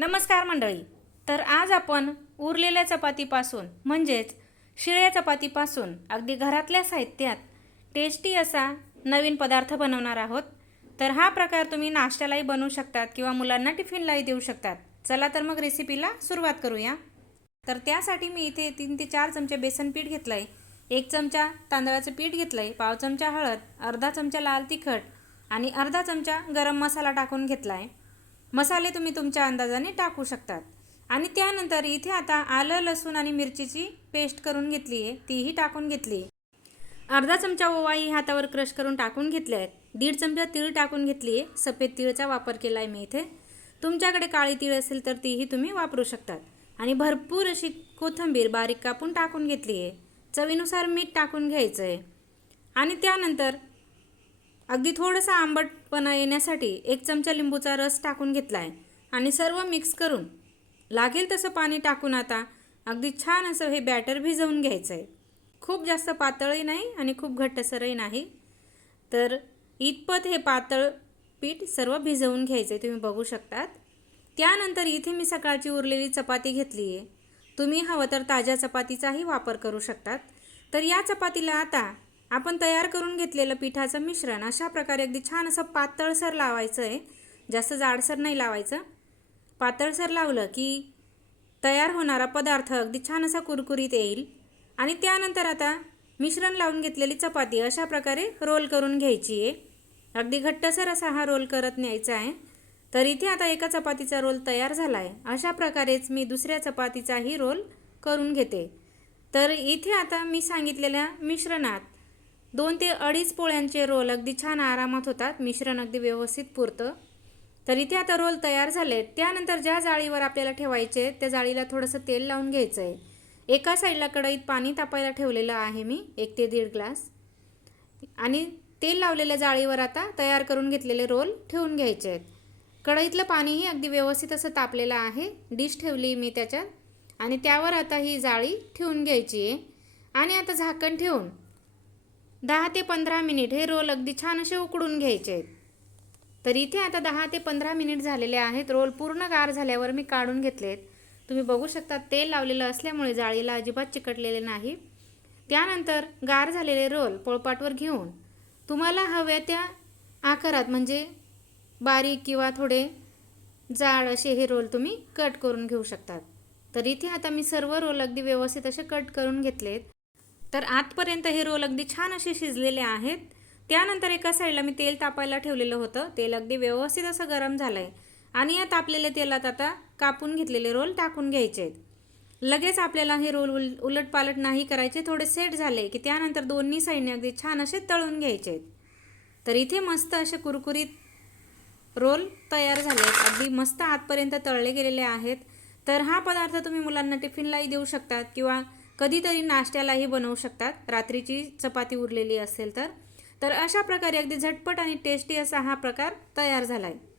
नमस्कार मंडळी. तर आज आपण उरलेल्या चपातीपासून म्हणजेच शिळ्या चपातीपासून अगदी घरातल्या साहित्यात टेस्टी असा नवीन पदार्थ बनवणार आहोत. तर हा प्रकार तुम्ही नाश्त्यालाही बनवू शकतात किंवा मुलांना टिफिनलाही देऊ शकतात. चला तर मग रेसिपीला सुरुवात करूया. तर त्यासाठी मी इथे तीन ते चार चमचे बेसन पीठ घेतलं आहे एक चमचा तांदळाचं पीठ घेतलं आहे पाव चमचा हळद अर्धा चमचा लाल तिखट आणि अर्धा चमचा गरम मसाला टाकून घेतला आहे मसाले तुम्ही तुमच्या अंदाजाने टाकू शकतात. आणि त्यानंतर इथे आता आलं लसूण आणि मिरचीची पेस्ट करून घेतली आहे. तीही टाकून घेतली अर्धा चमचा ओवाई हातावर क्रश करून टाकून घेतले आहेत. दीड चमचा तीळ टाकून घेतली आहे. सफेद तीळचा वापर केला आहे मी इथे. तुमच्याकडे काळी तीळ असेल तर तीही तुम्ही वापरू शकतात. आणि भरपूर अशी कोथिंबीर बारीक कापून टाकून घेतली आहे. चवीनुसार मीठ टाकून घ्यायचं आहे आणि त्यानंतर अगदी थोडंसं आंबटपणा येण्यासाठी एक चमचा लिंबूचा रस टाकून घेतला आहे आणि सर्व मिक्स करून लागेल तसं पाणी टाकून आता अगदी छान असं हे बॅटर भिजवून घ्यायचं आहे खूप जास्त पातळही नाही आणि खूप घट्टसरही नाही. तर इतपत हे पातळ पीठ सर्व भिजवून घ्यायचं आहे तुम्ही बघू शकतात. त्यानंतर इथे मी सकाळची उरलेली चपाती घेतली आहे तुम्ही हवं तर ताज्या चपातीचाही वापर करू शकतात. तर या चपातीला आता आपण तयार करून घेतलेलं पिठाचं मिश्रण अशा प्रकारे अगदी छान असं पातळसर लावायचं आहे जास्त जाडसर नाही लावायचं. पातळसर लावलं की तयार होणारा पदार्थ अगदी छान असा कुरकुरीत येईल. आणि त्यानंतर आता मिश्रण लावून घेतलेली चपाती अशा प्रकारे रोल करून घ्यायची आहे. अगदी घट्टसर असा हा रोल करत न्यायचा आहे. तर इथे आता एका चपातीचा रोल तयार झाला आहे अशा प्रकारेच मी दुसऱ्या चपातीचाही रोल करून घेते. तर इथे आता मी सांगितलेल्या मिश्रणात दोन ते अडीच पोळ्यांचे रोल अगदी छान आरामात होतात मिश्रण अगदी व्यवस्थित पुरतं. तर इथे आता रोल तयार झाले. त्यानंतर ज्या जाळीवर आपल्याला ठेवायचे त्या जाळीला थोडंसं तेल लावून घ्यायचं आहे एका साईडला कढईत पाणी तापायला ठेवलेलं आहे मी एक ते दीड ग्लास. आणि तेल लावलेल्या जाळीवर आता तयार करून घेतलेले रोल ठेवून घ्यायचे आहेत. कढईतलं पाणीही अगदी व्यवस्थित असं तापलेलं आहे. डिश ठेवली मी त्याच्यात. आणि त्यावर आता ही जाळी ठेवून घ्यायची आहे. आणि आता झाकण ठेवून दहा ते पंधरा मिनिट हे रोल अगदी छान असे उकडून घ्यायचे आहेत. तर इथे आता दहा ते पंधरा मिनिट झालेले आहेत. रोल पूर्ण गार झाल्यावर मी काढून घेतलेत. तुम्ही बघू शकता तेल लावलेलं असल्यामुळे जाळीला अजिबात चिकटलेले नाही. त्यानंतर गार झालेले रोल पोळपाटवर घेऊन तुम्हाला हव्या त्या आकारात म्हणजे बारीक किंवा थोडे जाड असे हे रोल तुम्ही कट करून घेऊ शकतात. तर इथे आता मी सर्व रोल अगदी व्यवस्थित असे कट करून घेतलेत. तर आतपर्यंत हे रोल अगदी छान असे शिजलेले आहेत. त्यानंतर एका साईडला मी तेल तापायला ठेवलेलं होतं. तेल अगदी व्यवस्थित असं गरम झालं आहे आणि या तापलेल्या तेलात आता कापून घेतलेले रोल टाकून घ्यायचे आहेत. लगेच आपल्याला हे रोल उल उलटपालट नाही करायचे. थोडे सेट झाले की त्यानंतर दोन्ही साईडने अगदी छान असे तळून घ्यायचे आहेत. तर इथे मस्त असे कुरकुरीत रोल तयार झाले आहेत. अगदी मस्त आतपर्यंत तळले गेलेले आहेत. तर हा पदार्थ तुम्ही मुलांना टिफिनलाही देऊ शकतात किंवा कधीतरी नाश्त्यालाही बनवू शकतात. रात्रीची चपाती उरलेली असेल तर. तर अशा प्रकारे अगदी झटपट आणि टेस्टी असा हा प्रकार तयार झाला आहे